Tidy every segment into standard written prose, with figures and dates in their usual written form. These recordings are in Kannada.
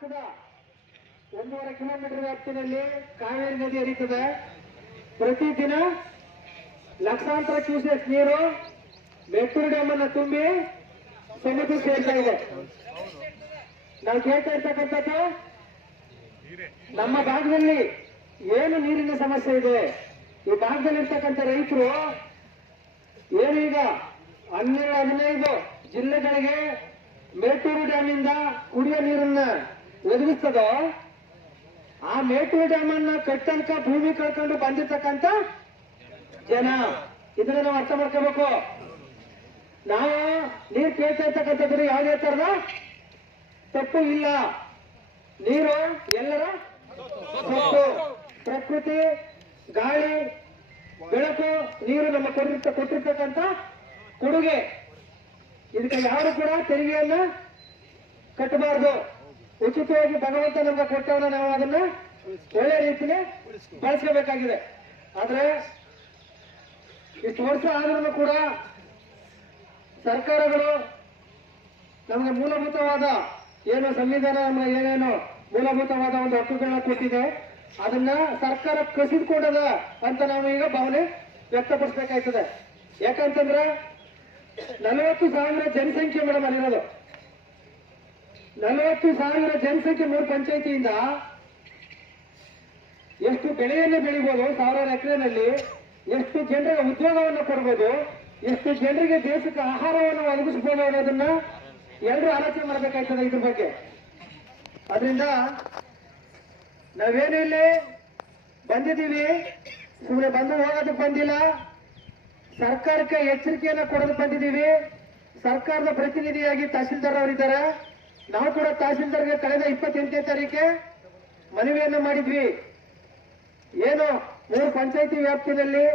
ಪಕ್ಕದ 1.5 ಕಿಲೋಮೀಟರ್ ವ್ಯಾಪ್ತಿಯಲ್ಲಿ ಕಾವೇರಿ ನದಿ ಹರಿಯುತ್ತದೆ. ಪ್ರತಿದಿನ ಲಕ್ಷಾಂತರ ಕ್ಯೂಸೆಕ್ ನೀರು ಮೆಟ್ಟೂರು ಡ್ಯಾಮ್ ಅನ್ನು ತುಂಬಿ ಸಮುದ್ರ ಸೇರ್ತಾ ಇದೆ. ನಾವು ಕೇಳ್ತಾ ಇರ್ತಕ್ಕಂಥದ್ದು, ನಮ್ಮ ಭಾಗದಲ್ಲಿ ಏನು ನೀರಿನ ಸಮಸ್ಯೆ ಇದೆ, ಈ ಭಾಗದಲ್ಲಿ ಇರ್ತಕ್ಕಂಥ ರೈತರು ಏನೀಗ 12-15 ಜಿಲ್ಲೆಗಳಿಗೆ ಮೇಟೂರು ಡ್ಯಾಮಿಂದ ಕುಡಿಯೋ ನೀರನ್ನ ಒದಗಿಸ್ತದೋ, ಆ ಮೇಟೂರು ಡ್ಯಾಮ್ ಅನ್ನ ಕಟ್ಟಂಕ ಭೂಮಿ ಕಳ್ಕೊಂಡು ಬಂದಿರ್ತಕ್ಕಂಥ ಜನ, ಇದನ್ನ ನಾವು ಅರ್ಥ ಮಾಡ್ಕೋಬೇಕು. ನಾವು ನೀರು ಕೇಳ್ತಾ ಇರ್ತಕ್ಕಂಥದ್ದು ಯಾವುದೇ ತರದ ತಪ್ಪು ಇಲ್ಲ. ನೀರು ಎಲ್ಲರ ಸೊತ್ತು. ಪ್ರಕೃತಿ, ಗಾಳಿ, ಬೆಳಕು, ನೀರು ನಮ್ಮ ಕೊಟ್ಟಿರ್ತಕ್ಕಂಥ ಕೊಡುಗೆ. ಇದಕ್ಕೆ ಯಾರು ಕೂಡ ತೆರಿಗೆಯನ್ನ ಕಟ್ಟಬಾರದು. ಉಚಿತವಾಗಿ ಭಗವಂತ ನಮ್ಗೆ ಕೊಟ್ಟವನ್ನ ನಾವು ಅದನ್ನ ಒಳ್ಳೆ ರೀತಿಯಲ್ಲಿ ಬಳಸಬೇಕಾಗಿದೆ. ಆದ್ರೆ ಇಷ್ಟು ವರ್ಷ ಆದ್ರೂ ಕೂಡ ಸರ್ಕಾರಗಳು ನಮಗೆ ಮೂಲಭೂತವಾದ ಏನು ಸಂವಿಧಾನ ಏನೇನು ಮೂಲಭೂತವಾದ ಒಂದು ಹಕ್ಕುಗಳನ್ನ ಕೊಟ್ಟಿದೆ, ಅದನ್ನ ಸರ್ಕಾರ ಕಸಿದುಕೊಂಡದ ಅಂತ ನಾವು ಈಗ ಭಾವನೆ ವ್ಯಕ್ತಪಡಿಸಬೇಕಾಯ್ತದೆ. ಯಾಕಂತಂದ್ರೆ 40,000 ಜನಸಂಖ್ಯೆ ಮೇಡಮ್ ಅಲ್ಲಿರೋದು. 40,000 ಜನಸಂಖ್ಯೆ 3 ಪಂಚಾಯಿತಿಯಿಂದ ಎಷ್ಟು ಬೆಳೆಯನ್ನು ಬೆಳಿಬಹುದು, 1000 ಎಕರೆನಲ್ಲಿ ಎಷ್ಟು ಜನರಿಗೆ ಉದ್ಯೋಗವನ್ನು ಕೊಡಬಹುದು, ಎಷ್ಟು ಜನರಿಗೆ ದೇಶಕ್ಕೆ ಆಹಾರವನ್ನು ಒದಗಿಸಬಹುದು ಅನ್ನೋದನ್ನ ಎಲ್ಲರೂ ಆಲೋಚನೆ ಮಾಡಬೇಕಾಯ್ತದೆ ಇದ್ರ ಬಗ್ಗೆ. ಅದರಿಂದ ನಾವೇನು ಇಲ್ಲಿ ಬಂದಿದ್ದೀವಿ, ಸುಮ್ಮನೆ ಬಂದು ಹೋಗೋದಕ್ಕೆ ಬಂದಿಲ್ಲ, ಸರ್ಕಾರಕ್ಕೆ ಎಚ್ಚರಿಕೆಯನ್ನ ಕೊಡೋದಕ್ಕೆ ಬಂದಿದ್ದೀವಿ. ಸರ್ಕಾರದ ಪ್ರತಿನಿಧಿಯಾಗಿ ತಹಸೀಲ್ದಾರ್ ಅವರಿದ್ದಾರೆ. ನಾವು ಕೂಡ ತಹಸೀಲ್ದಾರ್ಗೆ ಕಳೆದ 28ನೇ ತಾರೀಕೆ ಮನವಿಯನ್ನ ಮಾಡಿದ್ವಿ. ಏನು 3 ಪಂಚಾಯಿತಿ ವ್ಯಾಪ್ತಿಯಲ್ಲಿ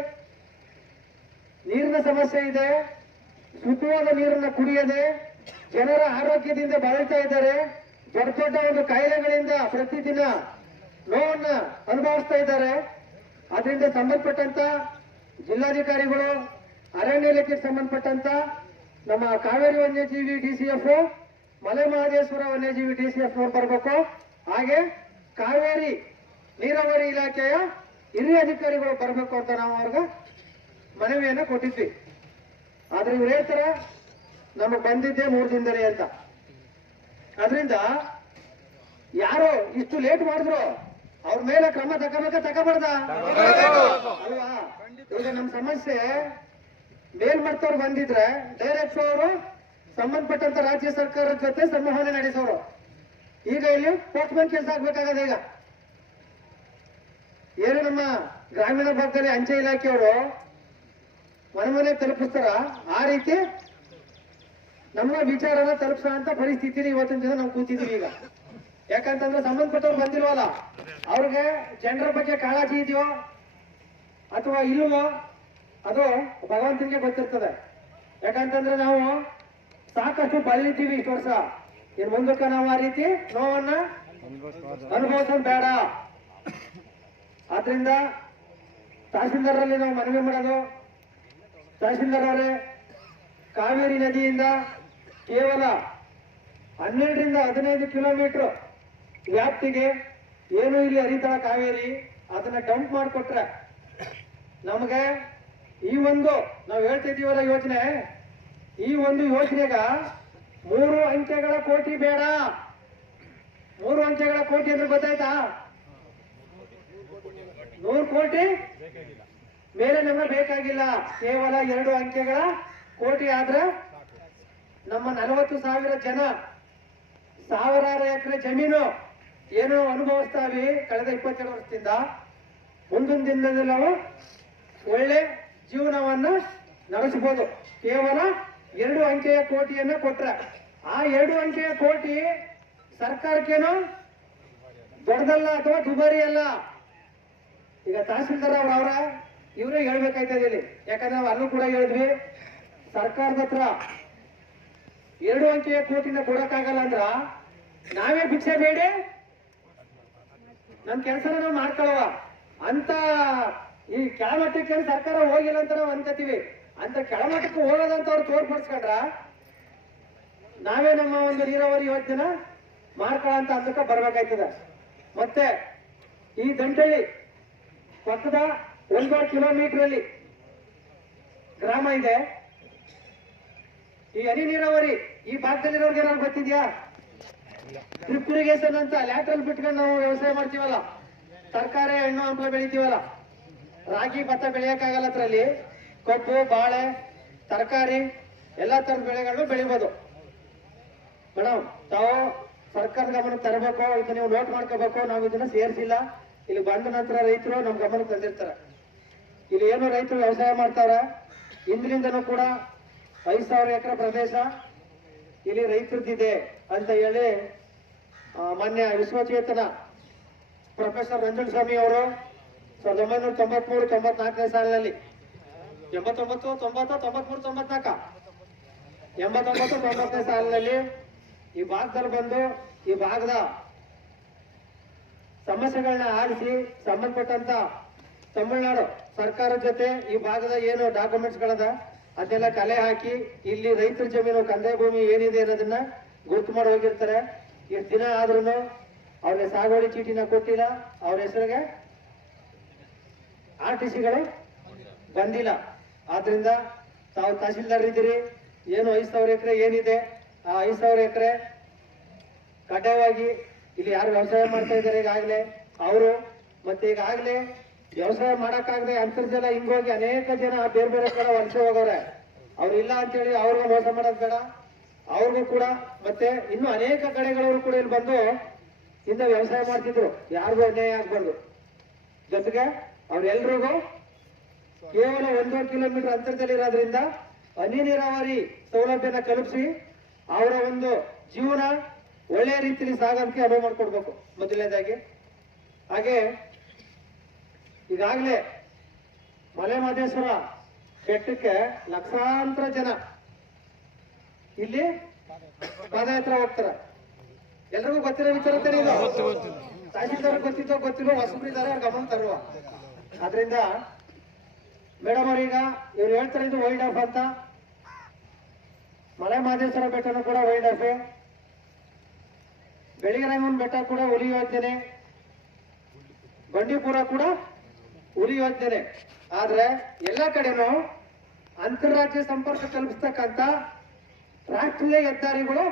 ನೀರಿನ ಸಮಸ್ಯೆ ಇದೆ, ಶುದ್ಧವಾದ ನೀರನ್ನ ಕುಡಿಯದೆ ಜನರ ಆರೋಗ್ಯದಿಂದ ಬಳಲ್ತಾ ಇದ್ದಾರೆ, ದೊಡ್ಡ ದೊಡ್ಡ ಒಂದು ಕಾಯಿಲೆಗಳಿಂದ ಪ್ರತಿದಿನ ನೋವನ್ನ ಅನುಭವಿಸ್ತಾ ಇದ್ದಾರೆ. ಅದರಿಂದ ಸಂಬಂಧಪಟ್ಟಂತ ಜಿಲ್ಲಾಧಿಕಾರಿಗಳು, ಅರಣ್ಯ ಇಲಾಖೆಗೆ ಸಂಬಂಧಪಟ್ಟಂತ ನಮ್ಮ ಕಾವೇರಿ ವನ್ಯಜೀವಿ ಡಿಸಿಎಫ್, ಮಲೆ ಮಹದೇಶ್ವರ ವನ್ಯಜೀವಿ ಡಿಸಿಎಫ್ ಬರಬೇಕು. ಹಾಗೆ ಕಾವೇರಿ ನೀರಾವರಿ ಇಲಾಖೆಯ ಹಿರಿಯ ಅಧಿಕಾರಿಗಳು ಬರಬೇಕು ಅಂತ ನಾವು ಅವ್ರಿಗೆ ಮನವಿಯನ್ನ ಕೊಟ್ಟಿದ್ವಿ. ಆದ್ರೆ ಇವ್ರು ಹೇಳ್ತಾರೆ ನಮಗ್ ಬಂದಿದ್ದೆ 3 ದಿನದಲ್ಲಿ ಅಂತ. ಅದರಿಂದ ಯಾರು ಇಷ್ಟು ಲೇಟ್ ಮಾಡಿದ್ರು ಅವ್ರ ಮೇಲೆ ಕ್ರಮ ತಗೋಬಾರ್ದ ಅಲ್ವಾ? ಈಗ ನಮ್ಮ ಸಮಸ್ಯೆ ಮೇಲ್ಮಟ್ಟವ್ರು ಬಂದಿದ್ರೆ ಡೈರೆಕ್ಟ್ ಅವರು ಸಂಬಂಧಪಟ್ಟಂತ ರಾಜ್ಯ ಸರ್ಕಾರದ ಜೊತೆ ಸಂವಹನ ನಡೆಸೋರು. ಈಗ ಇಲ್ಲಿ ಪೋಸ್ಟ್ಮನ್ ಕೆಲಸ ಆಗ್ಬೇಕಾಗದ. ಈಗ ಏನು ನಮ್ಮ ಗ್ರಾಮೀಣ ಭಾಗದಲ್ಲಿ ಅಂಚೆ ಇಲಾಖೆಯವರು ಮನೆ ತಲುಪಿಸ್ತಾರ, ಆ ರೀತಿ ನಮ್ಮ ವಿಚಾರನ ತಲುಪಿಸೋ ಅಂತ ಪರಿಸ್ಥಿತಿ ಇವತ್ತಿನ ದಿನ ನಾವು ಕೂತಿದೀವಿ. ಈಗ ಯಾಕಂತಂದ್ರೆ ಸಂಬಂಧಪಟ್ಟವ್ರು ಬಂದಿಲ್ವಲ್ಲ, ಅವ್ರಿಗೆ ಜನರ ಬಗ್ಗೆ ಕಾಳಜಿ ಇದೆಯೋ ಅಥವಾ ಇಲ್ವೋ ಅದು ಭಗವಂತನಿಗೆ ಗೊತ್ತಿರ್ತದೆ. ಯಾಕಂತಂದ್ರೆ ನಾವು ಸಾಕಷ್ಟು ಬಳಲಿದ್ದೀವಿ ಇಷ್ಟು ವರ್ಷ. ಇನ್ ಮುಂದಕ್ಕೆ ನಾವು ಆ ರೀತಿ ನೋವನ್ನ ಅನುಭವಿಸೋದು ಬೇಡ. ಆದ್ರಿಂದ ತಹಸೀಲ್ದಾರಲ್ಲಿ ನಾವು ಮನವಿ ಮಾಡೋದು, ತಹಸೀಲ್ದಾರ್ ಅವರೇ, ಕಾವೇರಿ ನದಿಯಿಂದ ಕೇವಲ 12-15 ಕಿಲೋಮೀಟರ್ ವ್ಯಾಪ್ತಿಗೆ ಏನು ಇಲ್ಲಿ ಹರಿತಾಳ ಕಾವೇರಿ, ಅದನ್ನ ಡಂಪ್ ಮಾಡಿಕೊಟ್ರೆ ನಮಗೆ ಈ ಒಂದು ನಾವು ಹೇಳ್ತಿದ್ದೀವಲ್ಲ ಯೋಜನೆ, ಈ ಒಂದು ಯೋಜನೆಗ 3 ಅಂಕೆಗಳ ಕೋಟಿ ಬೇಡ. 3 ಅಂಕೆಗಳ ಕೋಟಿ ಅಂದ್ರೆ ಗೊತ್ತಾಯ್ತಾ? 100 ಕೋಟಿ ಮೇಲೆ ನಮಗೆ ಬೇಕಾಗಿಲ್ಲ. ಕೇವಲ 2 ಅಂಕೆಗಳ ಕೋಟಿ ಆದ್ರೆ ನಮ್ಮ 40,000 ಜನ, ಸಾವಿರಾರು ಎಕರೆ ಜಮೀನು ಏನು ಅನುಭವಿಸ್ತಾವಿ ಕಳೆದ 22 ವರ್ಷದಿಂದ, ಮುಂದಿನ ದಿನದಲ್ಲಿ ನಾವು ಒಳ್ಳೆ ಜೀವನವನ್ನ ನಡೆಸಬಹುದು. ಕೇವಲ 2 ಅಂಕೆಯ ಕೋಟಿಯನ್ನ ಕೊಟ್ರೆ, ಆ 2 ಅಂಕೆಯ ಕೋಟಿ ಸರ್ಕಾರಕ್ಕೇನು ದೊಡ್ಡದಲ್ಲ ಅಥವಾ ದುಬಾರಿ ಅಲ್ಲ. ಈಗ ತಹಸೀಲ್ದಾರ್ ಅವರ ಇವರೇ ಹೇಳ್ಬೇಕಾಯ್ತದೆ ಇಲ್ಲಿ. ಯಾಕಂದ್ರೆ ನಾವು ಅಲ್ಲೂ ಕೂಡ ಹೇಳಿದ್ವಿ, ಸರ್ಕಾರದ ಹತ್ರ 2 ಅಂಕೆಯ ಕೋಟಿನ ಕೊಡಕ್ಕಾಗಲ್ಲ ಅಂದ್ರ ನಾವೇ ಭಿಕ್ಷೆ ಬೇಡಿ ನಮ್ ಕೆಲಸನ ನಾವು ಮಾಡ್ಕೊಳ್ಳುವ ಅಂತ ಈ ಕೆಳಮಟ್ಟಕ್ಕೆ ಸರ್ಕಾರ ಹೋಗಿಲ್ಲ ಅಂತ ನಾವು ಅನ್ಕೋತೀವಿ. ಅಂತ ಕೆಳಮಟ್ಟಕ್ಕೆ ಹೋಗೋದಂತ ಅವ್ರು ತೋರ್ಪಡಿಸ್ಕೊಂಡ್ರ ನಾವೇ ನಮ್ಮ ಒಂದು ನೀರಾವರಿ ಯೋಜನೆ ಮಾಡ್ಕೊಳ್ಳೋ ಹಂತಕ್ಕೆ ಬರ್ಬೇಕಾಯ್ತದೆ. ಮತ್ತೆ ಈ ದಂಡಳ್ಳಿ ಪಕ್ಕದ 1.5 ಕಿಲೋಮೀಟರ್ ಅಲ್ಲಿ ಗ್ರಾಮ ಇದೆ. ಈ ಹನಿ ನೀರಾವರಿ ಈ ಭಾಗದಲ್ಲಿರೋರ್ಗೆ ಏನಾದ್ರು ಗೊತ್ತಿದ್ಯಾ? ಡ್ರಿಪ್ ಇರಿಗೇಷನ್ ಅಂತ ಲ್ಯಾಟ್ರಲ್ ಬಿಟ್ಕೊಂಡು ನಾವು ವ್ಯವಸಾಯ ಮಾಡ್ತೀವಲ್ಲ, ತರಕಾರಿ ಹಣ್ಣು ಹಂಪಲ ಬೆಳಿತೀವಲ್ಲ, ರಾಗಿ ಭತ್ತ ಬೆಳೆಯಕ್ಕಾಗಲ್ಲ. ಅದ್ರಲ್ಲಿ ಕಬ್ಬು ಬಾಳೆ ತರಕಾರಿ ಎಲ್ಲಾ ತರದ ಬೆಳೆಗಳನ್ನು ಬೆಳಿಬೋದು. ಮೇಡಮ್, ತಾವು ಸರ್ಕಾರದ ಗಮನಕ್ಕೆ ತರಬೇಕು, ಇದನ್ನ ನೀವು ನೋಟ್ ಮಾಡ್ಕೋಬೇಕು. ನಾವು ಇದನ್ನ ಸೇರಿಸಿಲ್ಲ. ಇಲ್ಲಿ ಬಂದ ನಂತರ ರೈತರು ನಮ್ ಗಮನಕ್ಕೆ ತಂದಿರ್ತಾರೆ. ಇಲ್ಲಿ ಏನು ರೈತರು ವ್ಯವಸಾಯ ಮಾಡ್ತಾರ, ಇಂದಿನಿಂದನೂ ಕೂಡ 5,000 ಎಕರೆ ಪ್ರದೇಶ ಇಲ್ಲಿ ರೈತರದ್ದಿದೆ ಅಂತ ಹೇಳಿ ಮಾನ್ಯ ವಿಶ್ವಚೇತನ ಪ್ರೊಫೆಸರ್ ರಂಜನ್ ಸ್ವಾಮಿ ಅವರು 1993-94 ಸಾಲಿನಲ್ಲಿ 89-90-94 ಸಾಲಿನಲ್ಲಿ ಈ ಭಾಗದಲ್ಲಿ ಬಂದು ಈ ಭಾಗದ ಸಮಸ್ಯೆಗಳನ್ನ ಆಲಿಸಿ ಸಂಬಂಧಪಟ್ಟಂತ ತಮಿಳುನಾಡು ಸರ್ಕಾರದ ಜೊತೆ ಈ ಭಾಗದ ಏನು ಡಾಕ್ಯುಮೆಂಟ್ಸ್ ಗಳದ ಅದನ್ನೆಲ್ಲ ಕಲೆ ಹಾಕಿ ಇಲ್ಲಿ ರೈತರ ಜಮೀನು ಕಂದಾಯ ಭೂಮಿ ಏನಿದೆ ಅನ್ನೋದನ್ನ ಗುರುತು ಮಾಡಿ ಹೋಗಿರ್ತಾರೆ. ಎಷ್ಟು ದಿನ ಆದ್ರೂ ಅವ್ರಿಗೆ ಸಾಗುವಳಿ ಚೀಟಿನ ಕೊಟ್ಟಿಲ್ಲ, ಅವ್ರ ಹೆಸರಿಗೆ RTCಗಳು ಬಂದಿಲ್ಲ. ಆದ್ರಿಂದ ತಾವು ತಹಸೀಲ್ದಾರ್ ಇದ್ದೀರಿ, ಏನು 5,000 ಎಕರೆ ಏನಿದೆ ಆ 5,000 ಎಕರೆ ಕಡ್ಡಾಯವಾಗಿ ಇಲ್ಲಿ ಯಾರು ವ್ಯವಸಾಯ ಮಾಡ್ತಾ ಇದ್ದಾರೆ ಈಗಾಗಲೇ ಅವರು, ಮತ್ತೆ ಈಗಾಗಲೇ ವ್ಯವಸಾಯ ಮಾಡಕ್ಕಾಗದೆ ಅಂತರ್ಜಲ ಹಿಂಗೋಗಿ ಅನೇಕ ಜನ ಬೇರೆ ಬೇರೆ ಕಡೆ ವಲಸೆ ಹೋಗೋರೆ. ಅವ್ರು ಇಲ್ಲ ಅಂತೇಳಿ ಅವ್ರಿಗೂ ಮೋಸ ಮಾಡೋದು ಬೇಡ, ಅವ್ರಿಗೂ ಕೂಡ ಮತ್ತೆ ಇನ್ನು ಅನೇಕ ಕಡೆಗಳವರು ಕೂಡ ಇಲ್ಲಿ ಬಂದು ಇಂದ ವ್ಯವಸಾಯ ಮಾಡ್ತಿದ್ರು. ಯಾರಿಗೂ ಅನ್ಯಾಯ ಆಗ್ಬಾರ್ದು. ಜೊತೆಗೆ ಅವ್ರೆಲ್ರಿಗೂ ಕೇವಲ 1.5 ಕಿಲೋಮೀಟರ್ ಅಂತರದಲ್ಲಿ ಇರೋದ್ರಿಂದ ಹನಿ ನೀರಾವರಿ ಸೌಲಭ್ಯನ ಕಲ್ಪಿಸಿ ಅವರ ಒಂದು ಜೀವನ ಒಳ್ಳೆಯ ರೀತಿಯಲ್ಲಿ ಸಾಗೋದಕ್ಕೆ ಅನುವು ಮಾಡಿಕೊಡ್ಬೇಕು ಮೊದಲನೇದಾಗಿ. ಹಾಗೆ ಈಗಾಗಲೇ ಮಲೆ ಮಹದೇಶ್ವರ ಬೆಟ್ಟಕ್ಕೆ ಲಕ್ಷಾಂತರ ಜನ ಇಲ್ಲಿ ಪಾದಯಾತ್ರೆ ಹೋಗ್ತಾರೆ. ಎಲ್ರಿಗೂ ಗೊತ್ತಿರೋ ವಿಚಾರ ತಾನೇ ಇದು. ತಹಸೀಲ್ದಾರ್ ಗೊತ್ತಿದ್ದೋ ಗೊತ್ತಿರೋ ಹೊಸಬ್ರಿದ್ದಾರೆ, ಅವ್ರ ಗಮನ ತರುವ. ಆದ್ರಿಂದ ಮೇಡಮ್ ಅವ್ರೀಗ ಇವ್ರು ಹೇಳ್ತಾರೆ ಇದು ವೈಲ್ಡ್ ಆಫ್ ಅಂತ. ಮಲೆ ಮಹದೇಶ್ವರ ಬೆಟ್ಟನೂ ಕೂಡ ವೈಲ್ಡ್ ಆಫ್, ಬೆಳಗಿರಾಮನ್ ಬೆಟ್ಟ ಕೂಡ ಹುಲಿ ಯೋಜನೆ, ಬಂಡೀಪುರ ಕೂಡ ಹುಲಿ ಯೋಜನೆ. ಆದ್ರೆ ಎಲ್ಲ ಕಡೆನೂ ಅಂತಾರಾಜ್ಯ ಸಂಪರ್ಕ ಕಲ್ಪಿಸ್ತಕ್ಕಂಥ ರಾಷ್ಟ್ರೀಯ ಹೆದ್ದಾರಿಗಳು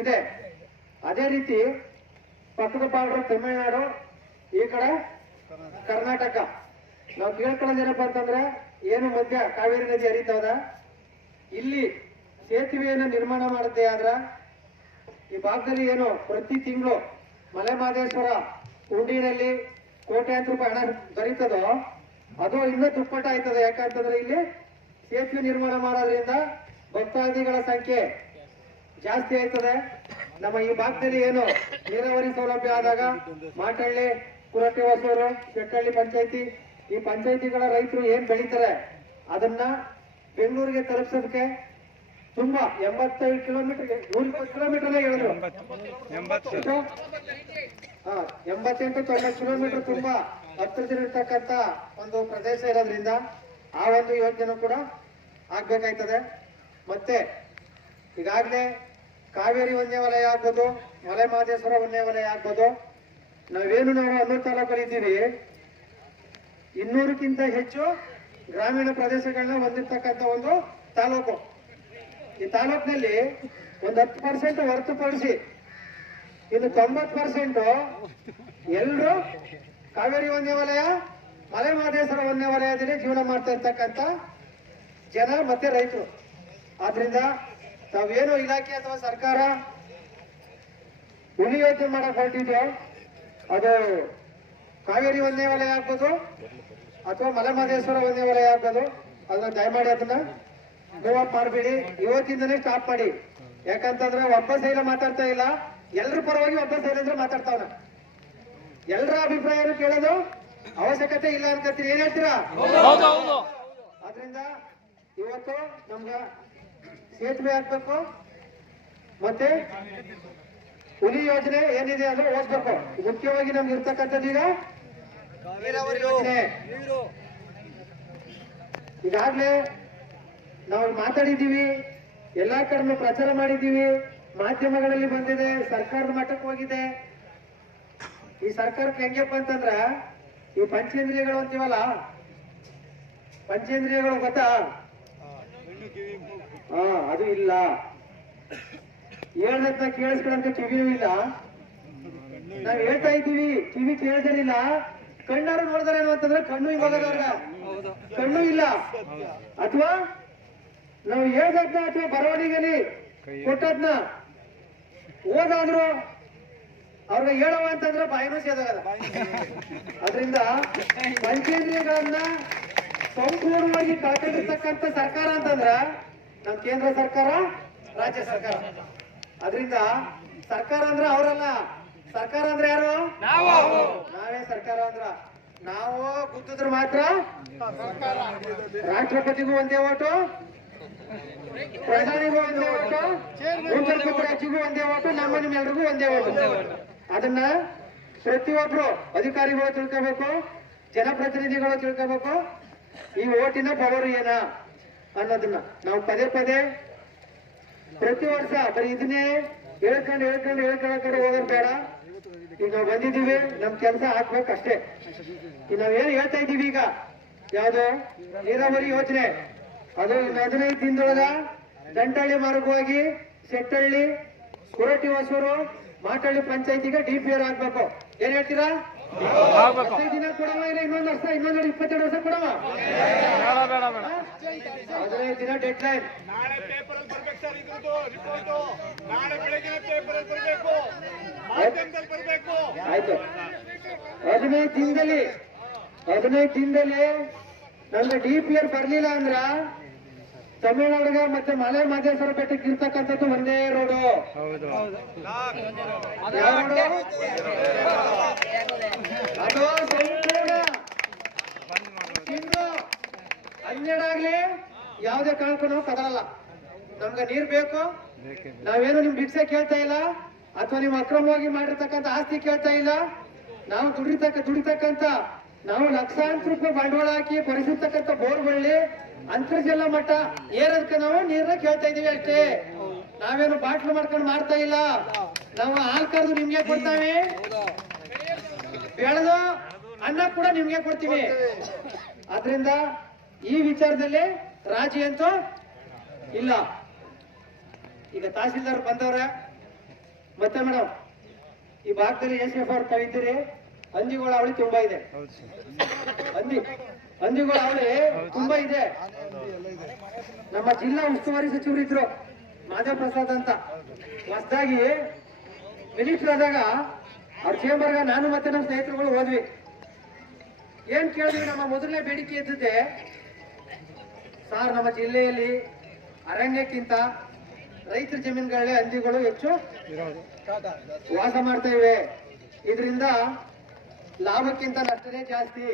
ಇದೆ. ಅದೇ ರೀತಿ ಪಕ್ಕದ ಬಾರ್ಡರ್ ತಮಿಳುನಾಡು, ಈ ಕಡೆ ಕರ್ನಾಟಕ. ನಾವು ಕೇಳ್ಕೊಳ್ಳೋದೇನಪ್ಪ ಅಂತಂದ್ರೆ, ಏನು ಮಧ್ಯ ಕಾವೇರಿ ನದಿ ಹರಿತದ, ಇಲ್ಲಿ ಸೇತುವೆಯನ್ನು ನಿರ್ಮಾಣ ಮಾಡುತ್ತೆ. ಆದ್ರ ಈ ಭಾಗದಲ್ಲಿ ಏನು ಪ್ರತಿ ತಿಂಗಳು ಮಲೆ ಮಹದೇಶ್ವರ ಹುಂಡಿನಲ್ಲಿ ಕೋಟ್ಯಾಂತರ ರೂಪಾಯಿ ಹಣ ದೊರೀತದೋ ಅದು ಇನ್ನೂ ದುಪ್ಪಟ್ಟ ಆಯ್ತದೆ. ಯಾಕಂತಂದ್ರೆ ಇಲ್ಲಿ ಸೇತುವೆ ನಿರ್ಮಾಣ ಮಾಡೋದ್ರಿಂದ ಭಕ್ತಾದಿಗಳ ಸಂಖ್ಯೆ ಜಾಸ್ತಿ ಆಯ್ತದೆ. ನಮ್ಮ ಈ ಭಾಗದಲ್ಲಿ ಏನು ನೀರಾವರಿ ಸೌಲಭ್ಯ ಆದಾಗ ಮಾಟಳ್ಳಿ, ಕುರಟೆ ಹೊಸೂರು, ಶೆಟ್ಟಹಳ್ಳಿ ಪಂಚಾಯತಿ, ಈ ಪಂಚಾಯತಿಗಳ ರೈತರು ಏನ್ ಬೆಳೀತಾರೆ ಅದನ್ನ ಬೆಂಗಳೂರಿಗೆ ತಲುಪಿಸೋದಕ್ಕೆ ತುಂಬಾ 85 ಕಿಲೋಮೀಟರ್ 120 ಕಿಲೋಮೀಟರ್ ಹೇಳಿದ್ರು. 88-90 ಕಿಲೋಮೀಟರ್ ತುಂಬಾ ಹತ್ತಿರದಲ್ಲಿರ್ತಕ್ಕಂಥ ಒಂದು ಪ್ರದೇಶ ಇರೋದ್ರಿಂದ ಆ ಒಂದು ಯೋಜನೆ ಕೂಡ ಆಗ್ಬೇಕಾಯ್ತದೆ. ಮತ್ತೆ ಈಗಾಗಲೇ ಕಾವೇರಿ ವನ್ಯ ವಲಯ ಆಗ್ಬೋದು, ಮಲೆ ಮಹದೇಶ್ವರ ವನ್ಯ ವಲಯ ಆಗ್ಬೋದು, ನಾವು ಹನ್ನೂರು ತಾಲೂಕಲ್ಲಿ ಇದ್ದೀವಿ. 200ಕ್ಕಿಂತ ಹೆಚ್ಚು ಗ್ರಾಮೀಣ ಪ್ರದೇಶಗಳನ್ನ ಹೊಂದಿರ್ತಕ್ಕಂಥ ಒಂದು ತಾಲೂಕು. ಈ ತಾಲೂಕಿನಲ್ಲಿ ಒಂದು 10% ಹೊರತುಪಡಿಸಿ ಇನ್ನು 90% ಎಲ್ಲರೂ ಕಾವೇರಿ ವನ್ಯ ವಲಯ, ಮಲೆ ಮಹದೇಶ್ವರ ವನ್ಯ ವಲಯದಲ್ಲಿ ಜೀವನ ಮಾಡ್ತಾ ಇರ್ತಕ್ಕಂಥ ಜನ ಮತ್ತೆ ರೈತರು. ಆದ್ರಿಂದ ನಾವೇನು ಇಲಾಖೆ ಅಥವಾ ಸರ್ಕಾರ ಹುಲಿ ಯೋಜನೆ ಮಾಡಕ್ ಹೊರಟಿದ್ಯೋ ಅದು ಕಾವೇರಿ ವನ್ಯ ವಲಯ ಆಗ್ಬೋದು ಅಥವಾ ಮಲೆ ಮಹದೇಶ್ವರ ವನ್ಯ ವಲಯ ಆಗ್ಬೋದು, ಅದನ್ನ ದಯಮಾಡಿ ಅದನ್ನ ಮೂವ್ ಅಪ್ ಮಾಡಬೇಡಿ. ಇವತ್ತಿಂದನೇ ಸ್ಟಾಪ್ ಮಾಡಿ. ಯಾಕಂತಂದ್ರೆ ಒಬ್ಬ ಸೈಲ ಮಾತಾಡ್ತಾ ಇಲ್ಲ, ಎಲ್ರ ಪರವಾಗಿ ಒಬ್ಬ ಸೈಲೇಂದ್ರ ಮಾತಾಡ್ತಾವನ. ಎಲ್ಲರ ಅಭಿಪ್ರಾಯನೂ ಕೇಳೋದು ಅವಶ್ಯಕತೆ ಇಲ್ಲ ಅನ್ಕತ್ತೀರಿ. ಏನ್ ಹೇಳ್ತೀರಾ? ಆದ್ರಿಂದ ಇವತ್ತು ನಮ್ಗ ಸೇತುವೆ ಹಾಕ್ಬೇಕು, ಮತ್ತೆ ಹುಲಿ ಯೋಜನೆ ಏನಿದೆ ಅದು ಓದಿಸ್ಬೇಕು. ಮುಖ್ಯವಾಗಿ ನಮ್ಗೆ ಇರ್ತಕ್ಕಂಥದ್ದು ಈಗ ನೀರಾವರಿ ಯೋಜನೆ. ಈಗಾಗ್ಲೇ ನಾವು ಮಾತಾಡಿದ್ದೀವಿ, ಎಲ್ಲಾ ಕಡೆ ಪ್ರಚಾರ ಮಾಡಿದ್ದೀವಿ. ಮಾಧ್ಯಮಗಳಲ್ಲಿ ಬಂದಿದೆ, ಸರ್ಕಾರದ ಮಟ್ಟಕ್ಕೆ ಹೋಗಿದೆ. ಈ ಸರ್ಕಾರಕ್ಕೆ ಹೆಂಗಪ್ಪ ಅಂತಂದ್ರ ಈ ಪಂಚೇಂದ್ರಿಯಗಳು ಅಂತೀವಲ್ಲ, ಪಂಚೇಂದ್ರಿಯಗಳು ಗೊತ್ತಾ? ಅದು ಇಲ್ಲ. ಹೇಳ್ದನ್ನ ಕೇಳಿಸ್ಕೊಳ್ಳಂತ ಕಿವಿಯೂ ಇಲ್ಲ. ನಾವ್ ಹೇಳ್ತಾ ಇದ್ದೀವಿ, ಕಿವಿ ಕೇಳಿಸಲಿಲ್ಲ. ಕಣ್ಣಾರು ನೋಡಿದಾರೇನು ಅಂತಂದ್ರೆ ಕಣ್ಣು ಇವಾಗದವ್ರ ಕಣ್ಣು ಇಲ್ಲ. ಅಥವಾ ನಾವು ಹೇಳ್ದದ್ನ ಅಥವಾ ಬರವಣಿಗೆಲಿ ಕೊಟ್ಟದ್ನ ಓದಾದ್ರು ಅವ್ರಿಗೆ ಹೇಳವ ಅಂತಂದ್ರೆ ಬಾಯಿನೂ ಸೇದಾಗಲ್ಲ. ಅದರಿಂದ ಪಂಚೇಂದ್ರಿಯಗಳನ್ನ ಸಂಪೂರ್ಣವಾಗಿ ಕಳ್ಕೊಂಡಿರ್ತಕ್ಕಂಥ ಸರ್ಕಾರ ಅಂತಂದ್ರ ನಮ್ ಕೇಂದ್ರ ಸರ್ಕಾರ, ರಾಜ್ಯ ಸರ್ಕಾರ. ಅದರಿಂದ ಸರ್ಕಾರ ಅಂದ್ರೆ ಅವರಲ್ಲ, ಸರ್ಕಾರ ಅಂದ್ರೆ ಯಾರು? ನಾವೇ ಸರ್ಕಾರ ಅಂದ್ರ. ನಾವು ಗುದ್ದಿದ್ರು ಮಾತ್ರ ರಾಷ್ಟ್ರಪತಿಗೂ ಒಂದೇ ಓಟು, ಪ್ರಧಾನಿಗೂ ಒಂದೇ ಓಟು, ಮುಖ್ಯಮಂತ್ರಿಗೂ ಒಂದೇ ಓಟು, ನಮ್ಮ ನಿಮ್ಮೆಲ್ರಿಗೂ ಒಂದೇ ಓಟು. ಅದನ್ನ ಪ್ರತಿಯೊಬ್ರು ಅಧಿಕಾರಿಗಳು ತಿಳ್ಕೋಬೇಕು, ಜನಪ್ರತಿನಿಧಿಗಳು ತಿಳ್ಕೋಬೇಕು. ಈ ಓಟಿನ ಪವರ್ ಏನ ಅನ್ನೋದನ್ನ ನಾವು ಪದೇ ಪದೇ ಪ್ರತಿ ವರ್ಷ ಬರೀ ಇದನ್ನೇ ಹೇಳ್ಕೊಂಡು ಕಡೆ ಹೋಗೋದು ಬೇಡ. ಈಗ ನಾವು ಬಂದಿದ್ದೀವಿ, ನಮ್ ಕೆಲಸ ಹಾಕ್ಬೇಕಷ್ಟೇ. ಈಗ ನಾವೇನು ಹೇಳ್ತಾ ಇದ್ದೀವಿ, ಈಗ ಯಾವ್ದು ನೀರಾವರಿ ಯೋಜನೆ, ಅದು ಇನ್ನು 15 ದಿನದೊಳಗ ದಂಟಹಳ್ಳಿ ಮಾರ್ಗವಾಗಿ ಸೆಟ್ಟಹಳ್ಳಿ, ಕುರಟಿ ಹೊಸೂರು, ಮಾಟಹಳ್ಳಿ ಪಂಚಾಯತಿಗೆ DPR ಆಗ್ಬೇಕು. ಏನ್ ಹೇಳ್ತೀರಾ? 15 ದಿನ ಕೊಡವ, ಇಲ್ಲ ಇನ್ನೊಂದು ವರ್ಷ, ಇನ್ನೊಂದು 22 ವರ್ಷ ಕೊಡವ? 15 ದಿನ ಡೆಡ್ ಲೈನ್. ನಾಳೆ ಪೇಪರ್ ಅಲ್ಲಿ ಬರ್ಬೇಕು ಸರ್, ಇದ್ರದ್ದು ರಿಪೋರ್ಟ್ ನಾಳೆ ಬೆಳಗ್ಗೆ ಪೇಪರ್ ಅಲ್ಲಿ ಬರ್ಬೇಕು, ಮಾಧ್ಯಮದಲ್ಲಿ ಬರ್ಬೇಕು. ಆಯ್ತು, 15 ದಿನದಲ್ಲಿ ನಮ್ಗೆ DPR ಬರ್ಲಿಲ್ಲ ಅಂದ್ರ ತಮಿಳುನಾಡಿಗೆ ಮತ್ತೆ ಮಲೆ ಮಹದೇಶ್ವರ ಬೆಟ್ಟಕ್ಕೆ ಇರ್ತಕ್ಕಂಥದ್ದು ಒಂದೇ ರೋಡು. ಯಾವ ರೋಡು? ಅದು ಸಂಪೂರ್ಣ ತಿಂಗಳು 12 ಆಗ್ಲಿ ಯಾವುದೇ ಕಾರಣಕ್ಕೂ ನಾವು ಕದಲಲ್ಲ. ನಮ್ಗೆ ನೀರ್ ಬೇಕು. ನಾವೇನು ನಿಮ್ ಭಿಕ್ಷೆ ಕೇಳ್ತಾ ಇಲ್ಲ, ಅಥವಾ ನೀವು ಅಕ್ರಮವಾಗಿ ಮಾಡಿರ್ತಕ್ಕಂಥ ಆಸ್ತಿ ಕೇಳ್ತಾ ಇಲ್ಲ. ನಾವು ದುಡಿತಕ್ಕಂಥ ನಾವು ಲಕ್ಷಾಂತರ ರೂಪಾಯಿ ಬಂಡವಾಳ ಹಾಕಿ ಕೊರೆಸಿರ್ತಕ್ಕಂಥ ಬೋರ್ಗಳಲ್ಲಿ ಅಂತರ್ಜಲ ಮಟ್ಟ ಏರೋದಕ್ಕೆ ನಾವು ನೀರನ್ನ ಕೇಳ್ತಾ ಇದೀವಿ ಅಷ್ಟೇ. ನಾವೇನು ಬಾಟ್ಲು ಮಾಡ್ಕೊಂಡು ಮಾಡ್ತಾ ಇಲ್ಲ. ನಾವು ಹಾಲು ಕರೆದು ನಿಮ್ಗೆ ಕೊಡ್ತಾವೆ, ಬೆಳೆದು ಅನ್ನ ಕೂಡ ನಿಮ್ಗೆ ಕೊಡ್ತೀವಿ. ಆದ್ರಿಂದ ಈ ವಿಚಾರದಲ್ಲಿ ರಾಜಿ ಅಂತೂ ಇಲ್ಲ. ಈಗ ತಹಸೀಲ್ದಾರ್ ಬಂದವ್ರೆ. ಮತ್ತೆ ಮೇಡಮ್, ಈ ಭಾಗದಲ್ಲಿ SF ಅವ್ರು ಕವಿತೀರಿ, ಹಂದಿಗಳ ಅವಳಿ ತುಂಬಾ ಇದೆ. ಹಂದಿಗಳ ಅವಳಿ ತುಂಬಾ ಇದೆ. ನಮ್ಮ ಜಿಲ್ಲಾ ಉಸ್ತುವಾರಿ ಸಚಿವರು ಇದ್ರು, ಮಾಧವ ಪ್ರಸಾದ್ ಅಂತ. ಹೊಸದಾಗಿ ಮಿನಿಸ್ಟರ್ ಆದಾಗ ಅವ್ರ ಚೇಂಬರ್ಗ ನಾನು ಮತ್ತೆ ನಮ್ಮ ಸ್ನೇಹಿತರುಗಳು ಹೋದ್ವಿ. ಏನ್ ಕೇಳಿದ್ವಿ? ನಮ್ಮ ಮೊದಲನೇ ಬೇಡಿಕೆ ಇದ್ದದ್ದೆ, ಸಾರ್ ನಮ್ಮ ಜಿಲ್ಲೆಯಲ್ಲಿ ಅರಣ್ಯಕ್ಕಿಂತ ರೈತರ ಜಮೀನುಗಳಲ್ಲೇ ಹಂದಿಗಳು ಹೆಚ್ಚು ವಾಸ ಮಾಡ್ತಾ ಇವೆ. ಇದರಿಂದ ಲಾಭಕ್ಕಿಂತ ನಷ್ಟನೇ ಜಾಸ್ತಿ.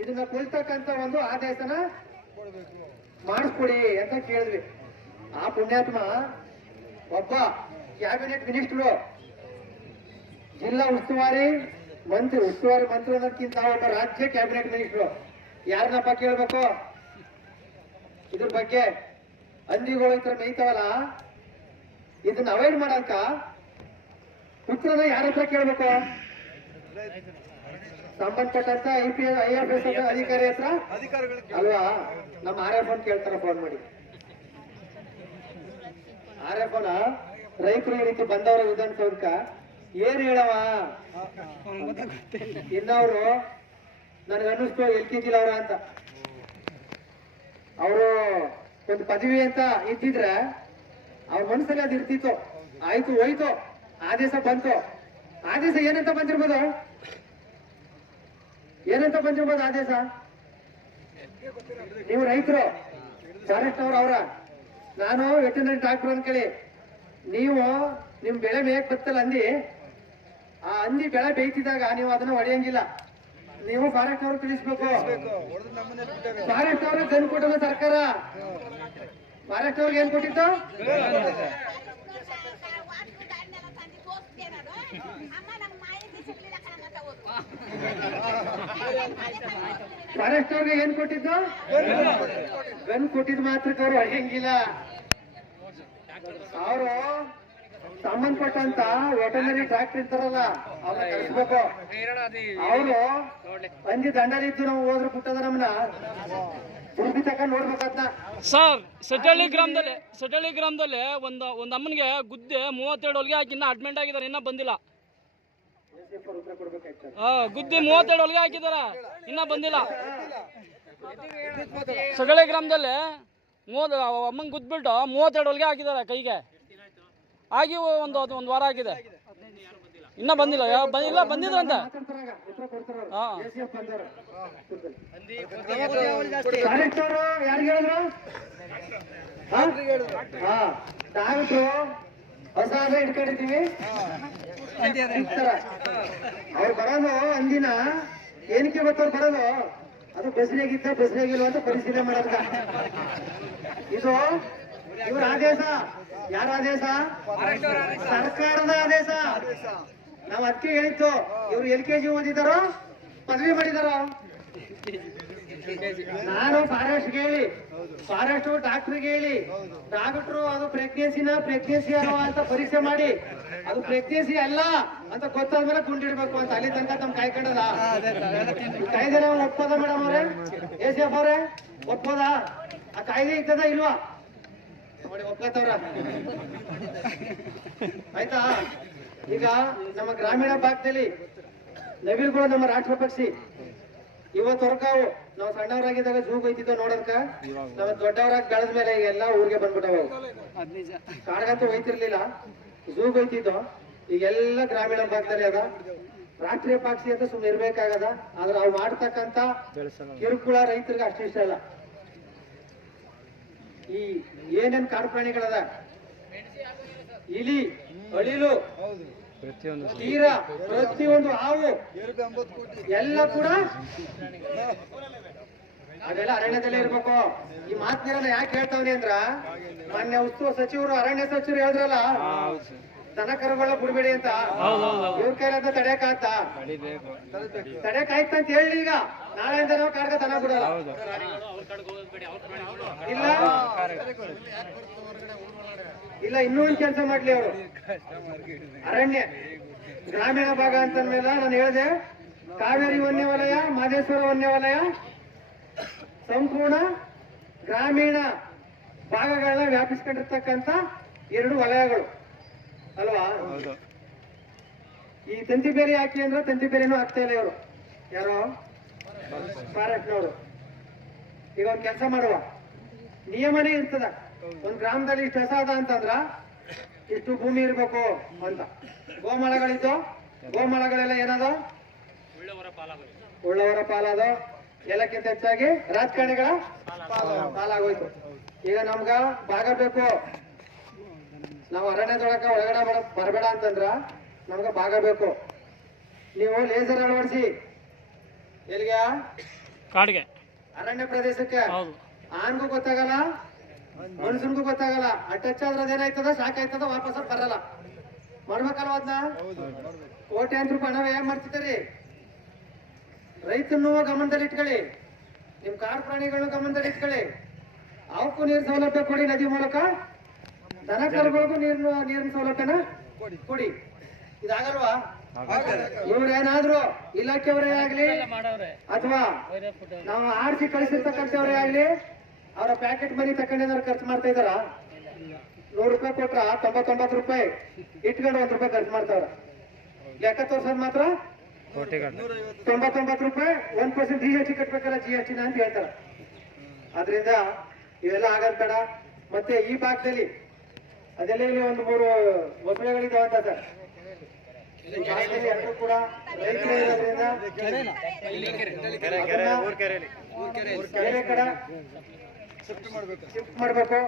ಇದನ್ನ ಕೊಲ್ತಕ್ಕಂತ ಒಂದು ಆದೇಶನ ಮಾಡಿಸ್ಕೊಡಿ ಅಂತ ಕೇಳಿದ್ವಿ. ಆ ಪುಣ್ಯಾತ್ಮ ಒಬ್ಬ ಕ್ಯಾಬಿನೆಟ್ ಮಿನಿಸ್ಟರು, ಜಿಲ್ಲಾ ಉಸ್ತುವಾರಿ ಮಂತ್ರಿ ಅನ್ನೋದಕ್ಕಿಂತ ಒಬ್ಬ ರಾಜ್ಯ ಕ್ಯಾಬಿನೆಟ್ ಮಿನಿಸ್ಟರು. ಯಾರನ್ನಪ್ಪ ಕೇಳ್ಬೇಕು ಇದ್ರ ಬಗ್ಗೆ? ಹಂದಿಗಳು ಈ ತರ ಮೇಯ್ತಾವಲ್ಲ, ಇದನ್ನ ಅವಾಯ್ಡ್ ಮಾಡಕ ಉತ್ತರನ ಯಾರ ಹತ್ರ ಕೇಳ್ಬೇಕು? ಸಂಬಂಧಪಟ್ಟಂತ IAS ಅಧಿಕಾರಿ ಹತ್ರ ಅಲ್ವಾ? ನಮ್ಮ RF ಕೇಳ್ತಾರ, ಫೋನ್ ಮಾಡಿ. RF ರೈತರು ಈ ರೀತಿ ಬಂದವರ ವಿಧಾನಸೌಧಕ್ಕ ಏನ್ ಹೇಳವ? ಇನ್ನವರು ನನ್ಗನ್ನಿಸ್ತು LKG ಅವರ ಅಂತ. ಅವರು ಒಂದು ಪದವಿ ಅಂತ ಇದ್ದಿದ್ರೆ ಅವ್ರ ಮನಸ್ಸಲ್ಲಿ ಅದು ಇರ್ತಿತ್ತು. ಆಯ್ತು, ಹೋಯ್ತು, ಆದೇಶ ಬಂತು. ಆದೇಶ ಏನಂತ ಬಂದಿರ್ಬೋದು? ಆದೇಶ? ನೀವು ರೈತರು, ಫಾರೆಸ್ಟ್ ಅವರ ನಾನು ವೆಟರ್ನರಿ ಡಾಕ್ಟರ್ ಅನ್ಕೇಳಿ, ನೀವು ನಿಮ್ ಬೆಳೆ ಮೇಯಕ್ ಬತ್ತಲ್ಲ ಹಂದಿ, ಆ ಹಂದಿ ಬೆಳೆ ಬೇಯ್ತಿದಾಗ ನೀವು ಅದನ್ನ ಹೊಡೆಯಂಗಿಲ್ಲ. ನೀವು ಫಾರೆಸ್ಟ್ ಅವ್ರಿಗೆ ತಿಳಿಸ್ಬೇಕು. ಫಾರೆಸ್ಟ್ ಅವ್ರಿಗೆ ಗನ್ ಕೊಟ್ಟಲ್ಲ ಸರ್ಕಾರ. ಫಾರೆಸ್ಟ್ ಅವ್ರಿಗೆ ಏನ್ ಕೊಟ್ಟಿತ್ತು? ಫಾರೆಸ್ಟ್ ಅವ್ರಿಗೆ ಏನ್ ಕೊಟ್ಟಿದ್ದು? ಗನ್ ಕೊಟ್ಟಿದ್ ಮಾತ್ರಕ್ಕೆ ಅವ್ರು ಹೊಡೆಯಂಗಿಲ್ಲ. ಅವರು ಸಂಬಂಧಪಟ್ಟಂತ ವೆಟರ್ನರಿ ಡಾಕ್ಟರ್ ಇರ್ತಾರಲ್ಲ ಅವ್ರನ್ನ ಕಳಿಸ್ಬೇಕು. ಅವರು ಅಂದಿ ದಂಡರಿದ್ದು ನಾವು ಹೋದ್ರೆ ಬಿಟ್ಟದ ನಮ್ಮನ್ನ ದುರ್ಬಿ ತಕೊಂಡ್ ನೋಡ್ಬೇಕದ್ನ. ಸರ್ ಸೆಟಳ್ಳಿ ಗ್ರಾಮದಲ್ಲಿ ಒಂದು ಅಮ್ಮನಿಗೆ ಗುದ್ದೆ 37 ಹೊಲಿಗೆ ಹಾಕಿ ಇನ್ನ ಅಡ್ಮಿಟ್ ಆಗಿದ್ದಾರೆ, ಇನ್ನ ಬಂದಿಲ್ಲ. ಗುದ್ದಿ 37 ಹೊಲಿಗೆ ಹಾಕಿದಾರೆ, ಇನ್ನ ಬಂದಿಲ್ಲ. ಸಗಳೆ ಗ್ರಾಮದಲ್ಲಿ ಅಮ್ಮಂಗೆ ಗುದ್ಬಿಟ್ಟು 37 ಹೊಲಿಗೆ ಹಾಕಿದ್ದಾರೆ ಕೈಗೆ, ಆಗಿ ಒಂದು ವಾರ ಆಗಿದೆ, ಇನ್ನ ಬಂದಿಲ್ಲ. ಬಂದಿದ್ರಂತೆ. ಡಾಕ್ಟ್ರು ಹೊಸ ಇಟ್ಕೊಂಡಿದ್ದೀವಿ. ಅವ್ರು ಬರೋದು ಅಂದಿನ ಏನಕ್ಕೆ ಗೊತ್ತವ್ರು ಬರೋದು, ಅದು ಬಸ್ರಿಯಾಗಿದ್ದ ಬಸ್ರಿಯಾಗಿಲ್ವ ಅಂತ ಪರಿಶೀಲನೆ ಮಾಡೋದ. ಇದು ಇವ್ರ ಆದೇಶ. ಯಾರ ಆದೇಶ? ಸರ್ಕಾರದ ಆದೇಶ. ನಾವ್ ಅದಕ್ಕೆ ಹೇಳಿತ್ತು, ಇವ್ರು LKG ಓದಿದಾರೋ ಪದವಿ ಮಾಡಿದಾರೋ. ನಾನು ಫಾರೆಸ್ಟ್ಗೆ ಹೇಳಿ, ಫಾರೆಸ್ಟ್ ಡಾಕ್ಟ್ರಿಗೆ ಹೇಳಿ, ಡಾಕ್ಟ್ರು ಅದು ಪ್ರೆಗ್ನೆನ್ಸಿ ಅಂತ ಪರೀಕ್ಷೆ ಮಾಡಿ ಅದು ಪ್ರೆಗ್ನೆನ್ಸಿ ಅಲ್ಲ ಅಂತ ಗೊತ್ತಾದ್ಮೇಲೆ ಗುಂಡಿಡ್ಬೇಕು ಅಂತ ಅಲ್ಲಿ ತನಕ ತಮ್ಮ ಕಾಯ್ಕೊಂಡದ. ಕಾಯ್ದೆ ನಾವು ಒಪ್ಪೋದ ಮೇಡಮ್ ಅವ್ರೆ, ACF ಅವ್ರೆ ಒಪ್ಪೋದ? ಆ ಕಾಯ್ದೆ ಇದ್ದದ ಇಲ್ವಾ ನೋಡಿ, ಒಪ್ಕೋತವ್ರ ಆಯ್ತಾ. ಈಗ ನಮ್ಮ ಗ್ರಾಮೀಣ ಭಾಗದಲ್ಲಿ ನವಿಲುಗಳು ನಮ್ಮ ರಾಷ್ಟ್ರ ಪಕ್ಷಿ. ಇವತ್ತು ಹೊರಕಾವು ನಾವು ಸಣ್ಣವರಾಗಿದ್ದಾಗ ಝೂಗ್ ಹೋಯ್ತಿದ್ದೋ ನೋಡೋದಕ್ಕ, ನಾವು ದೊಡ್ಡವರಾಗಿ ಬೆಳೆದ ಮೇಲೆ ಈಗೆಲ್ಲ ಊರಿಗೆ ಬಂದ್ಬಿಟ್ಟವು. ಕಾಡ್ಗಂತೂ ಹೋಯ್ತಿರ್ಲಿಲ್ಲ, ಝೂಗ್ ಹೋಯ್ತಿದ್ದೋ. ಈಗೆಲ್ಲ ಗ್ರಾಮೀಣ ಭಾಗದಲ್ಲಿ ಅದ. ರಾಷ್ಟ್ರೀಯ ಪಕ್ಷಿ ಅಂತ ಸುಮ್ಮನೆ ಇರ್ಬೇಕಾಗದ. ಆದ್ರೆ ಅವು ಮಾಡ್ತಕ್ಕಂತ ಕಿರುಕುಳ ರೈತರಿಗೆ ಅಷ್ಟಿಷ್ಟ ಇಲ್ಲ. ಈ ಏನೇನ್ ಕಾಡು ಪ್ರಾಣಿಗಳದ, ಇಲಿ, ಅಳಿಲು, ತೀರ, ಪ್ರತಿಯೊಂದು ಹಾವು ಎಲ್ಲ ಕೂಡ ಅದೆಲ್ಲ ಅರಣ್ಯದಲ್ಲೇ ಇರ್ಬೇಕು. ಈ ಮಾತಿನ ಯಾಕೆ ಹೇಳ್ತಾವ್ನಿ ಅಂದ್ರ, ಮೊನ್ನೆ ಉಸ್ತುವಾರಿ ಸಚಿವರು, ಅರಣ್ಯ ಸಚಿವರು ಹೇಳಿದ್ರಲ್ಲ ದನ ಕರುಗಳ ಬಿಡ್ಬೇಡಿ ಅಂತ. ಇವ್ರ ಕೈಲಾದ ತಡೆಯಕಾತ? ತಡೆಯಕಾಯ್ತಂತ ಹೇಳಿ. ಈಗ ನಾಳೆಯಿಂದ ನಾವು ಕಾಡ್ಗ ದನ ಬಿಡಲ್ಲ. ಇಲ್ಲ ಇನ್ನೂ ಒಂದು ಕೆಲಸ ಮಾಡ್ಲಿ ಅವರು. ಅರಣ್ಯ ಗ್ರಾಮೀಣ ಭಾಗ ಅಂತಂದ್ಮೇಲೆ ನಾನು ಹೇಳಿದೆ, ಕಾವೇರಿ ವನ್ಯವಲಯ, ಮಾದೇಶ್ವರ ವನ್ಯವಲಯ ಸಂಪೂರ್ಣ ಗ್ರಾಮೀಣ ಭಾಗಗಳನ್ನ ವ್ಯಾಪಿಸ್ಕೊಂಡಿರ್ತಕ್ಕಂಥ 2 ವಲಯಗಳು ಅಲ್ವಾ. ಈ ತಂತಿ ಬೇರೆ ಹಾಕಿ ಅಂದ್ರೆ ತಂತಿ ಬೇರೆನೂ ಹಾಕ್ತಾ ಇಲ್ಲ ಇವರು. ಯಾರೋ ಫಾರೆಸ್ಟ್ನವರು. ಈಗ ಒಂದು ಕೆಲಸ ಮಾಡುವ ನಿಯಮನೇ ಇರ್ತದ. ಒಂದ್ ಗ್ರಾಮದಲ್ಲಿ ಇಷ್ಟು ಹೊಸ ಅದ ಅಂತಂದ್ರ ಇಷ್ಟು ಭೂಮಿ ಇರ್ಬೇಕು ಅಂತ. ಗೋಮಾಳಗಳಿದ್ದು, ಗೋಮಾಳಗಳೆಲ್ಲ ಏನದ, ಉಳ್ಳವರ ಪಾಲಾದ. ಎಲ್ಲಕ್ಕಿಂತ ಹೆಚ್ಚಾಗಿ ರಾಜಕಾರಣಿಗಳ ಪಾಲಾಗೋಯ್ತು. ಈಗ ನಮ್ಗ ಭಾಗ ಬೇಕು. ನಾವು ಅರಣ್ಯದೊಳಗ ಒಳಗಡೆ ಬರಬೇಡ ಅಂತಂದ್ರ ನಮ್ಗ ಭಾಗ ಬೇಕು. ನೀವು ಲೇಸರ್ ಅಳವಡಿಸಿ ಎಲ್ಲಿಗೆ, ಕಾಡಿಗೆ, ಅರಣ್ಯ ಪ್ರದೇಶಕ್ಕೆ. ಆನ್ಗೂ ಗೊತ್ತಾಗಲ್ಲ, ಮನುಷ್ಯನ್ಗೂ ಗೊತ್ತಾಗಲ್ಲ. ಟಚ್ ಆದ್ರೆ ಅದೇನಾಯ್ತದ, ಶಾಕ್ ಆಯ್ತದ, ವಾಪಸ್ ಬರಲ್ಲ. ಮಾಡ್ಬೇಕಲ್ವ ಅದನ್ನ? ಕೋಟ್ಯಾಂತರ ರೂಪಾಯಿ ಹಣ ವ್ಯಯ ಮಾಡ್ತಿದ್ದೀರಿ. ರೈತನ್ನು ಗಮನದಲ್ಲಿ ಇಟ್ಕೊಳ್ಳಿ, ನಿಮ್ ಕಾಡು ಪ್ರಾಣಿಗಳನ್ನು ಗಮನದಲ್ಲಿ ಇಟ್ಕೊಳ್ಳಿ. ಅವಕ್ಕೂ ನೀರ್ ಸೌಲಭ್ಯ ಕೊಡಿ, ನದಿ ಮೂಲಕ. ದನ ಕರುಗಳಿಗೂ ನೀರಿನ ಸೌಲಭ್ಯನ ಕೊಡಿ. ಇದಾಗಲ್ವಾ? ಇವ್ರೇನಾದ್ರು ಇಲಾಖೆಯವರೇ ಆಗ್ಲಿ ಅಥವಾ ನಾವು ಆರ್ಸಿ ಕಳಿಸಿರ್ತಕ್ಕಂಥವರೇ ಆಗ್ಲಿ, ಅವರ ಪ್ಯಾಕೆಟ್ ಮನಿ ತಗೊಂಡೇನಾದ್ರು ಖರ್ಚು ಮಾಡ್ತಾ ಇದಾರ? 100 ರೂಪಾಯಿ ಕೊಟ್ರ 99 ರೂಪಾಯಿ ಇಟ್ಕೊಂಡು 1 ರೂಪಾಯಿ ಖರ್ಚು ಮಾಡ್ತಾವ್ರ. ಲೆಕ್ಕ ತೋರ್ಸೋದ್ ಮಾತ್ರ 99 ರೂಪಾಯಿ. 1% GST ಕಟ್ಬೇಕಲ್ಲ, GST ಅಂತ ಹೇಳ್ತಾರ. ಆದ್ರಿಂದ ಇವೆಲ್ಲ ಆಗದ್ ಬೇಡ. ಮತ್ತೆ ಈ ಭಾಗದಲ್ಲಿ ಅದೆಲ್ಲ ಇಲ್ಲಿ 1-3 ಮೊಸಳೆಗಳಿದ್ದಾವ ಅಂತ ಸರ್. ಎಲ್ಲರೂ ಕೂಡ ರೈತರು ಇರೋದ್ರಿಂದ ಬೇರೆ ಕಡೆ ಶಿಫ್ಟ್ ಮಾಡ್ಬೇಕು.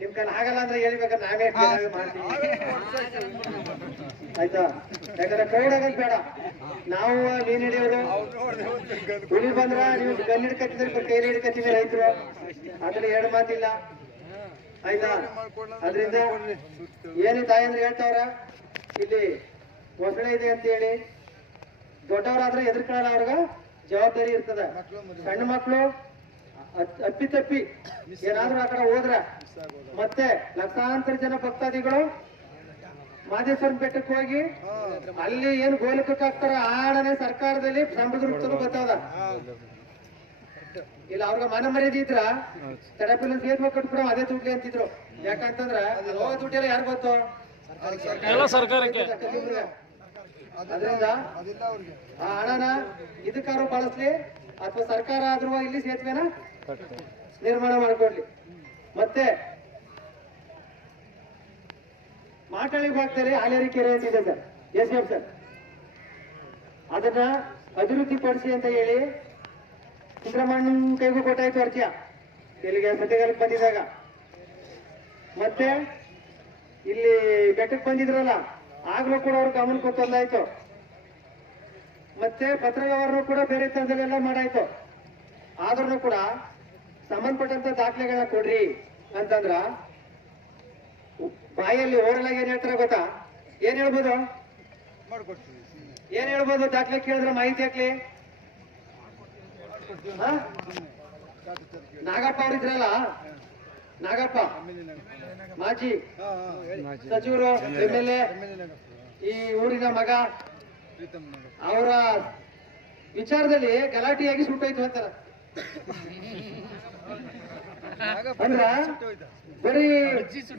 ನಿಮ್ ಕೈಲಿ ಆಗಲ್ಲ ಅಂದ್ರೆ ಹೇಳ್ಬೇಕಾದ್ರೆ ನಾವೇ ಮಾಡ್ತೀವಿ, ಆಯ್ತಾ? ಯಾಕಂದ್ರೆ ಕ್ರೌಡ್ ಆಗೋದ್ ಬೇಡ. ನಾವು ಮೀನ್ ಹಿಡಿಯೋರು, ಹುಲಿ ಬಂದ್ರ ನೀವು ಗನ್ ಹಿಡ್ಕತ್ತಿದ್ರೆ ಕೈಲಿ ಹಿಡ್ಕತ್ತೀವಿ ರೈತರು. ಅದ್ರಲ್ಲಿ 2 ಮಾತಿಲ್ಲ, ಆಯ್ತಾ? ಅದ್ರಿಂದ ಏನು ತಾಯಂದ್ರೆ ಹೇಳ್ತಾವ್ರ, ಇಲ್ಲಿ ಮೊಸಳೆ ಇದೆ ಅಂತ ಹೇಳಿ. ದೊಡ್ಡವರಾದ್ರೆ ಎದುರ್ಕೊಳ್ಳಲ್ಲ, ಅವ್ರಿಗೆ ಜವಾಬ್ದಾರಿ ಇರ್ತದ. ಸಣ್ಣ ಮಕ್ಕಳು ಅಪ್ಪಿತಪ್ಪಿ ಏನಾದ್ರೂ ಆ ಕಡೆ ಹೋದ್ರ ಮತ್ತೆ ಲಕ್ಷಾಂತರ ಜನ ಭಕ್ತಾದಿಗಳು ಮಾದೇಶ್ವರನ ಬೆಟ್ಟಕ್ಕೆ ಹೋಗಿ ಅಲ್ಲಿ ಏನು ಗೋಲಕಕ್ಕೆ ಹಾಕ್ತಾರ ಆ ಹಣನೇ ಸರ್ಕಾರದಲ್ಲಿ ಸಂಬಳದ ರೂಪದಲ್ಲೂ ಗೊತ್ತಾದ. ಇಲ್ಲ ಅವ್ರಿಗೆ ಮನ ಮರ್ಯಾದೆ ಇದ್ರ ತಡಪಿಲ್ಲ ಸೇತುವೆ ಕಟ್ಬಿಡೋ ಅದೇ ದುಡ್ಲಿ ಅಂತಿದ್ರು. ಯಾಕಂತಂದ್ರ ಹೋಗೋ ದುಡ್ಡೆಲ್ಲ ಯಾರು ಗೊತ್ತು? ಎಲ್ಲ ಸರ್ಕಾರಕ್ಕೆ. ಅದರಿಂದ ಆ ಹಣನ ಇದಕ್ಕಾರು ಬಳಸ್ಲಿ ಅಥವಾ ಸರ್ಕಾರ ಆದ್ರೂ ಇಲ್ಲಿ ಸೇತುವೆನ ನಿರ್ಮಾಣ ಮಾಡಿಕೊಡ್ಲಿ. ಮತ್ತೆ ಮಾಟಾಳಿ ಭಾಗದಲ್ಲಿ ಹಾಲೇರಿ ಕೆರೆ ಅಂತಿದೆ ಸರ್, ಎಸ್ ಸರ್, ಅದನ್ನ ಅಭಿವೃದ್ಧಿ ಪಡಿಸಿ ಅಂತ ಹೇಳಿ ಸಿದ್ದರಾಮಣ್ಣನ ಕೈಗೂ ಕೊಟ್ಟಾಯ್ತು ಅರ್ಚ ಇಲ್ಲಿಗೆ ಸತ್ಯಗಾಲಕ್ಕೆ ಬಂದಿದ್ದಾಗ. ಮತ್ತೆ ಇಲ್ಲಿ ಬೆಟ್ಟಕ್ಕೆ ಬಂದಿದ್ರಲ್ಲ ಆಗ್ಲೂ ಕೂಡ ಅವ್ರ ಗಮನಕ್ಕೆ ತಂದಾಯ್ತು. ಮತ್ತೆ ಪತ್ರ ವ್ಯವಹಾರ ಕೂಡ ಬೇರೆ ತರದಲ್ಲೆಲ್ಲ ಮಾಡಾಯ್ತು. ಆದ್ರೂ ಕೂಡ ಸಂಬಂಧಪಟ್ಟಂತ ದಾಖಲೆಗಳನ್ನ ಕೊಡ್ರಿ ಅಂತಂದ್ರ ಬಾಯಲ್ಲಿ ಓರಲ್ ಆಗಿ ಏನ್ ಹೇಳ್ತಾರೆ ಗೊತ್ತಾ? ಏನ್ ಹೇಳ್ಬೋದು? ಏನ್ ಹೇಳ್ಬೋದು? ದಾಖಲೆ ಕೇಳಿದ್ರೆ ಮಾಹಿತಿ ಹಾಕ್ಲಿ. ನಾಗಪ್ಪ ಅವ್ರಿದ್ರಲ್ಲ, ನಾಗಪ್ಪ ಮಾಜಿ ಸಚಿವರು, MLA, ಈ ಊರಿನ ಮಗ, ಅವರ ವಿಚಾರದಲ್ಲಿ ಗಲಾಟೆಯಾಗಿ ಸುಟ್ಟೋಯ್ತು ಅಂತಾರ. ಅಂದ್ರ ಬರೀ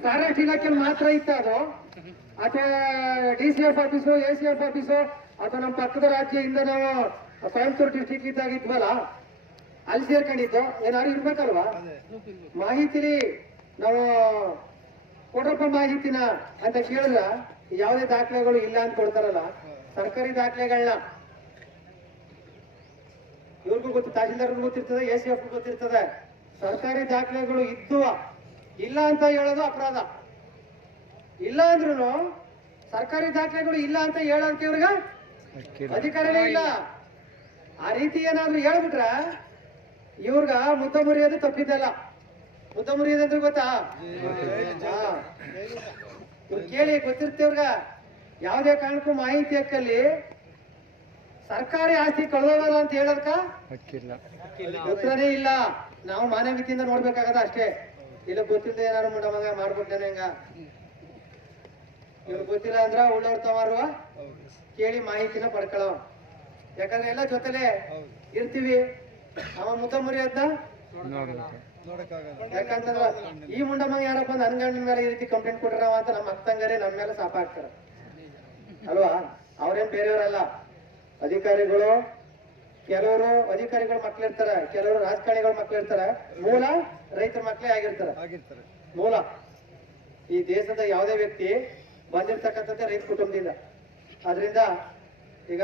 ಫಾರೆಸ್ಟ್ ಇಲಾಖೆ ಮಾತ್ರ ಇತ್ತ ಅದು, ಅಥವಾ DCF ಆಫೀಸು, ACF ಆಫೀಸು, ಅಥವಾ ನಮ್ಮ ಪಕ್ಕದ ರಾಜ್ಯದಿಂದ ನಾವು ಕೊಯಂಬತ್ತೂರು ಡಿಸ್ಟಿಕ್ ಇದ್ದಾಗ ಇದ್ವಲ್ಲ ಅಲ್ಲಿ ಸೇರ್ಕೊಂಡಿದ್ದು ಏನಾದ್ರು ಇರ್ಬೇಕಲ್ವಾ? ಮಾಹಿತಿಲಿ ನಾವು ಕೊಡ್ರಪ್ಪ ಮಾಹಿತಿನ ಅಂತ ಕೇಳಿದ್ರ ಯಾವುದೇ ದಾಖಲೆಗಳು ಇಲ್ಲ ಅಂತ ಕೊಡ್ತಾರಲ್ಲ, ಸರ್ಕಾರಿ ದಾಖಲೆಗಳನ್ನ ಇವ್ರಿಗೂ ಗೊತ್ತು, ತಹಶೀಲ್ದಾರ್ಗೂ ಗೊತ್ತಿರ್ತದೆ, ACF ಗೊತ್ತಿರ್ತದೆ. ಸರ್ಕಾರಿ ದಾಖಲೆಗಳು ಇದ್ದು ಇಲ್ಲ ಅಂತ ಹೇಳೋದು ಅಪರಾಧ. ಇಲ್ಲ ಅಂದ್ರೂ ಸರ್ಕಾರಿ ದಾಖಲೆಗಳು ಇಲ್ಲ ಅಂತ ಹೇಳೋಕೆ ಇವ್ರಿಗೆ ಅಧಿಕಾರನೇ ಇಲ್ಲ. ಆ ರೀತಿ ಏನಾದ್ರು ಹೇಳ್ಬಿಟ್ರ ಇವ್ರಿಗ ಮುದ್ದ ಮುರಿಯೋದು ತಪ್ಪಿದ್ದಲ್ಲ. ಮುದ್ದ ಮುರಿಯೋದಂದ್ರೆ ಗೊತ್ತಾ? ಇವ್ರು ಕೇಳಿ ಗೊತ್ತಿರ್ತೇವ್ರಿಗ ಯಾವುದೇ ಕಾರಣಕ್ಕೂ ಮಾಹಿತಿ ಹಕ್ಕಲ್ಲಿ ಸರ್ಕಾರಿ ಆಸ್ತಿ ಕಳೆದೋಗಲ್ಲ ಅಂತ ಹೇಳೋದಕ್ಕ ಉತ್ತರನೇ ಇಲ್ಲ. ನಾವು ಮಾನವೀಯತೆಯಿಂದ ನೋಡ್ಬೇಕಾಗದ ಅಷ್ಟೇ. ಇಲ್ಲ ಗೊತ್ತಿಲ್ಲದೆ ಏನಾರು ಮುಂಡ ಮಗ ಮಾಡ್ಬಿಟ್ಟೇನೆ ಹೆಂಗ? ಇವ್ರು ಗೊತ್ತಿಲ್ಲ ಅಂದ್ರ ಉಳ್ಳವ್ರ ತಮಾರುವ ಕೇಳಿ ಮಾಹಿತಿನ ಪಡ್ಕೊಳ್ಳೋ. ಯಾಕಂದ್ರೆ ಎಲ್ಲ ಜೊತೆಲೆ ಇರ್ತೀವಿ. ಅವ ಮುದ್ದ ಮುರಿಯೋದ್ನ ಯಾಕಂತಂದ್ರ ಈ ಮುಂಡ ಮಗ ಯಾರಪ್ಪ ನನ್ ಗಂಡಿನ ಮೇಲೆ ಈ ರೀತಿ ಕಂಪ್ಲೇಂಟ್ ಕೊಟ್ರವ ಅಂತ ನಮ್ಮ ಅಕ್ಕಂಗರೇ ನಮ್ಮ ಮೇಲೆ ಸಾಪ ಹಾಕ್ತಾರ ಅಲ್ವಾ? ಅವ್ರೇನ್ ಬೇರೆಯವರಲ್ಲ, ಅಧಿಕಾರಿಗಳು. ಕೆಲವರು ಅಧಿಕಾರಿಗಳ ಮಕ್ಳಿರ್ತಾರೆ, ಕೆಲವರು ರಾಜಕಾರಣಿಗಳ ಮಕ್ಳಿರ್ತಾರೆ, ಮೂಲ ರೈತರ ಮಕ್ಳೇ ಆಗಿರ್ತಾರೆ. ಮೂಲ ಈ ದೇಶದ ಯಾವುದೇ ವ್ಯಕ್ತಿ ಬಂದಿರ್ತಕ್ಕಂಥದ್ದೇ ರೈತ ಕುಟುಂಬದಿಂದ. ಆದ್ರಿಂದ ಈಗ